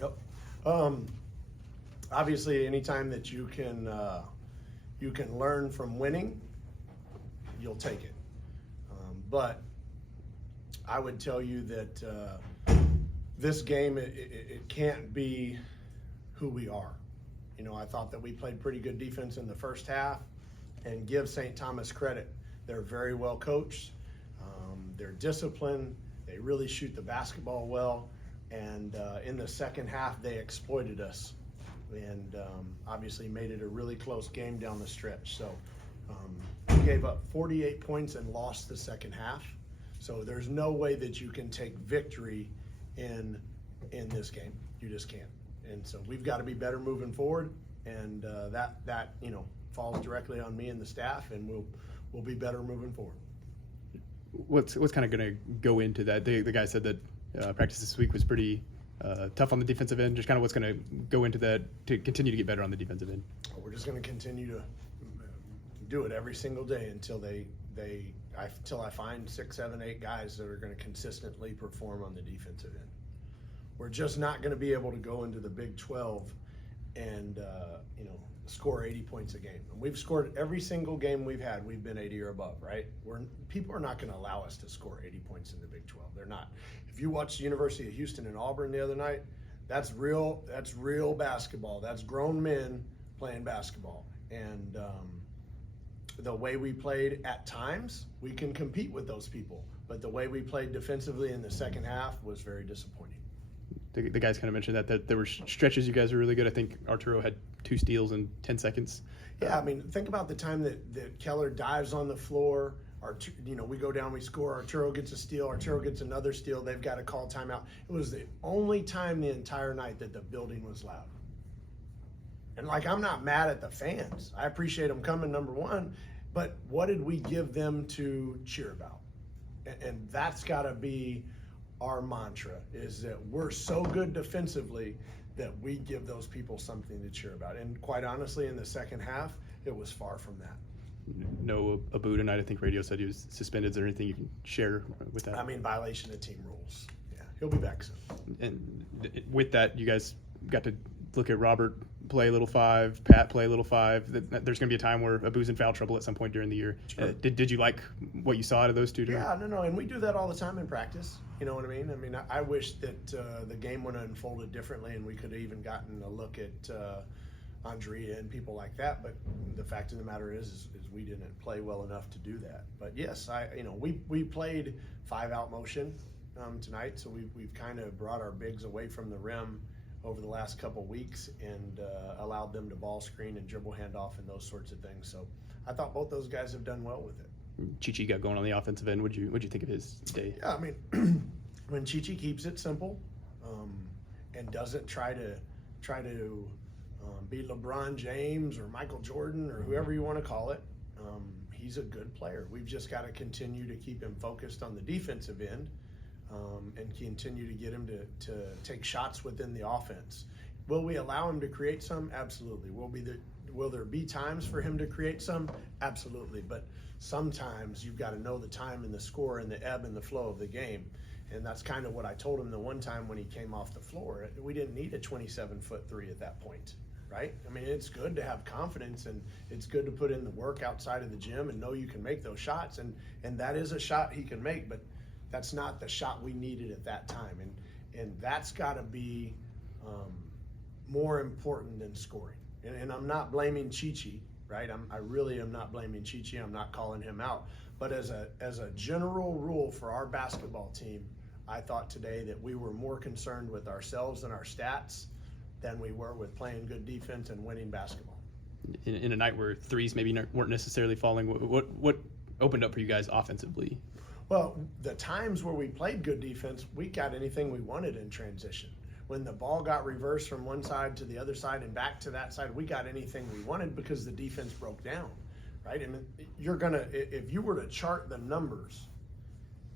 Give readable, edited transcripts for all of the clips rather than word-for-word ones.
Yep. Obviously, anytime that you can learn from winning, you'll take it. But I would tell you that this game, it can't be who we are. You know, I thought that we played pretty good defense in the first half, and give St. Thomas credit. They're very well coached. They're disciplined. They really shoot the basketball well. And in the second half, they exploited us and obviously made it a really close game down the stretch. So we gave up 48 points and lost the second half. So there's no way that you can take victory in this game. You just can't. And so we've got to be better moving forward. And that falls directly on me and the staff, and we'll be better moving forward. What's kind of going to go into that? The guy said that practice this week was pretty tough on the defensive end. Just kind of what's going to go into that to continue to get better on the defensive end. We're just going to continue to do it every single day until I find 6, 7, 8 guys that are going to consistently perform on the defensive end. We're just not going to be able to go into the Big 12 and score 80 points a game. And we've scored every single game we've had. We've been 80 or above, right? People are not going to allow us to score 80 points in the Big 12. They're not. If you watched the University of Houston and Auburn the other night, that's real basketball. That's grown men playing basketball. And the way we played at times, we can compete with those people. But the way we played defensively in the second half was very disappointing. The guys kind of mentioned that there were stretches you guys were really good. I think Arturo had 2 steals in 10 seconds. Yeah, I mean, think about the time that Keller dives on the floor. We go down, we score. Arturo gets a steal. Arturo gets another steal. They've got to call timeout. It was the only time the entire night that the building was loud. And I'm not mad at the fans. I appreciate them coming, number one. But what did we give them to cheer about? And that's got to be our mantra, is that we're so good defensively that we give those people something to cheer about. And quite honestly, in the second half, it was far from that. No Abu tonight. I think radio said he was suspended. Is there anything you can share with that? I mean, violation of team rules. Yeah, he'll be back soon. And with that, you guys got to look at Robert play a little 5, Pat play a little 5. There's going to be a time where Abu's in foul trouble at some point during the year. Sure. Did you like what you saw out of those two? Yeah, no, and we do that all the time in practice. You know what I mean? I mean, I wish that the game would have unfolded differently, and we could have even gotten a look at Andrea and people like that. But the fact of the matter is we didn't play well enough to do that. But yes, we played 5-out motion tonight, so we've kind of brought our bigs away from the rim over the last couple weeks and allowed them to ball screen and dribble handoff and those sorts of things. So I thought both those guys have done well with it. Chichi got going on the offensive end. What'd you think of his day? Yeah, I mean, when Chichi keeps it simple and doesn't try to be LeBron James or Michael Jordan or whoever you want to call it, he's a good player. We've just got to continue to keep him focused on the defensive end. And continue to get him to take shots within the offense. Will we allow him to create some? Absolutely. Will there be times for him to create some? Absolutely. But sometimes you've got to know the time and the score and the ebb and the flow of the game. And that's kind of what I told him the one time when he came off the floor. We didn't need a 27-foot 3 at that point, right? I mean, it's good to have confidence, and it's good to put in the work outside of the gym and know you can make those shots. And that is a shot he can make, but that's not the shot we needed at that time. And that's got to be more important than scoring. And I'm not blaming Chichi, right? I really am not blaming Chichi. I'm not calling him out. But as a general rule for our basketball team, I thought today that we were more concerned with ourselves and our stats than we were with playing good defense and winning basketball. In a night where threes maybe weren't necessarily falling, what opened up for you guys offensively? Well, the times where we played good defense, we got anything we wanted in transition. When the ball got reversed from one side to the other side and back to that side, we got anything we wanted because the defense broke down, right? And if you were to chart the numbers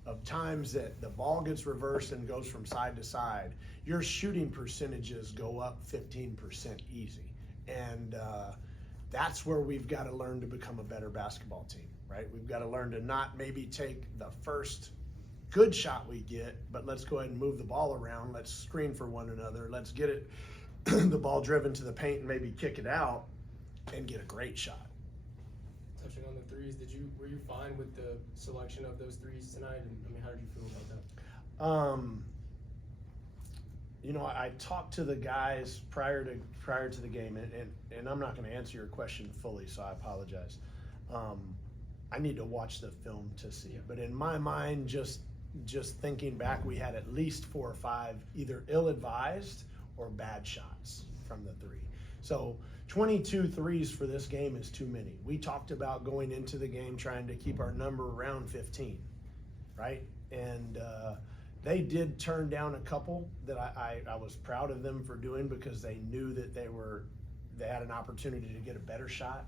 of times that the ball gets reversed and goes from side to side, your shooting percentages go up 15% easy. And that's where we've got to learn to become a better basketball team. Right? We've got to learn to not maybe take the first good shot we get, but let's go ahead and move the ball around. Let's screen for one another. Let's get it, the ball driven to the paint and maybe kick it out and get a great shot. Touching on the threes, were you fine with the selection of those threes tonight? And I mean, how did you feel about that? I talked to the guys prior to the game, and I'm not going to answer your question fully, so I apologize. I need to watch the film to see, but in my mind, just thinking back, we had at least 4 or 5 either ill-advised or bad shots from the three. So 22 threes for this game is too many. We talked about going into the game trying to keep our number around 15, right? And they did turn down a couple that I was proud of them for doing, because they knew that they had an opportunity to get a better shot.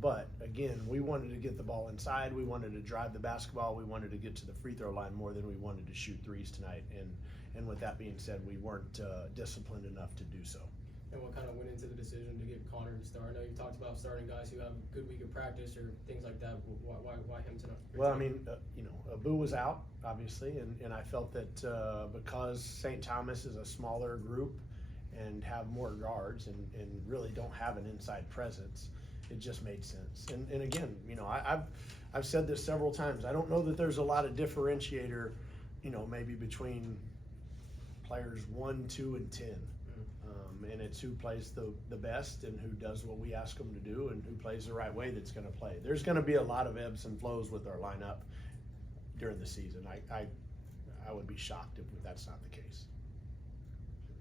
But again, we wanted to get the ball inside. We wanted to drive the basketball. We wanted to get to the free throw line more than we wanted to shoot threes tonight. And with that being said, we weren't disciplined enough to do so. And what kind of went into the decision to get Connor to start? I know you talked about starting guys who have a good week of practice or things like that. Why him tonight? Well, I mean, Abu was out, obviously, and I felt that because St. Thomas is a smaller group and have more guards and really don't have an inside presence, it just made sense. And again, I've said this several times. I don't know that there's a lot of differentiator, maybe between players 1, 2, and 10. And it's who plays the best and who does what we ask them to do and who plays the right way that's going to play. There's going to be a lot of ebbs and flows with our lineup during the season. I would be shocked if that's not the case.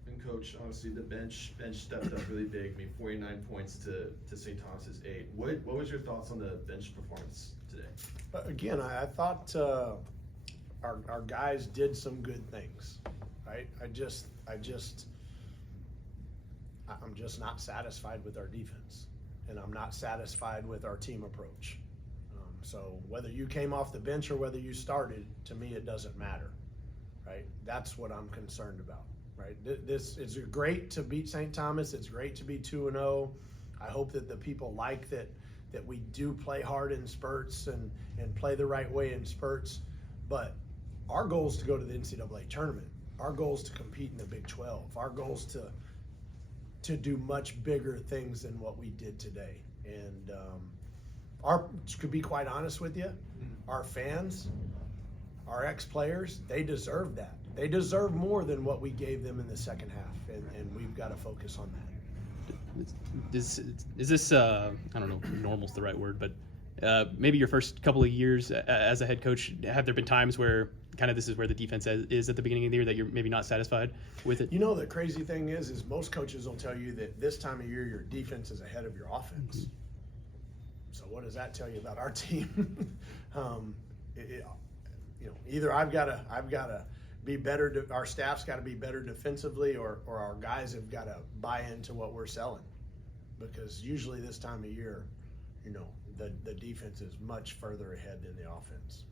And Coach, honestly, the bench stepped up really big. I mean, 49 points to St. Thomas's 8. What was your thoughts on the bench performance today? Again, I thought our guys did some good things, right? I'm just not satisfied with our defense, and I'm not satisfied with our team approach. So whether you came off the bench or whether you started, to me, it doesn't matter, right? That's what I'm concerned about, right? This is great to beat St. Thomas. It's great to be 2-0. I hope that the people like that we do play hard in spurts and play the right way in spurts. But our goal is to go to the NCAA tournament. Our goal is to compete in the Big 12. Our goal is to do much bigger things than what we did today. And to be quite honest with you, our fans, our ex-players, they deserve that. They deserve more than what we gave them in the second half, and we've got to focus on that. Is this I don't know if normal's the right word, but maybe your first couple of years as a head coach, have there been times where kind of this is where the defense is at the beginning of the year that you're maybe not satisfied with it? The crazy thing is most coaches will tell you that this time of year your defense is ahead of your offense. Mm-hmm. So what does that tell you about our team? Either I've got to be better. Our staff's got to be better defensively, or our guys have got to buy into what we're selling. Because usually this time of year, the defense is much further ahead than the offense.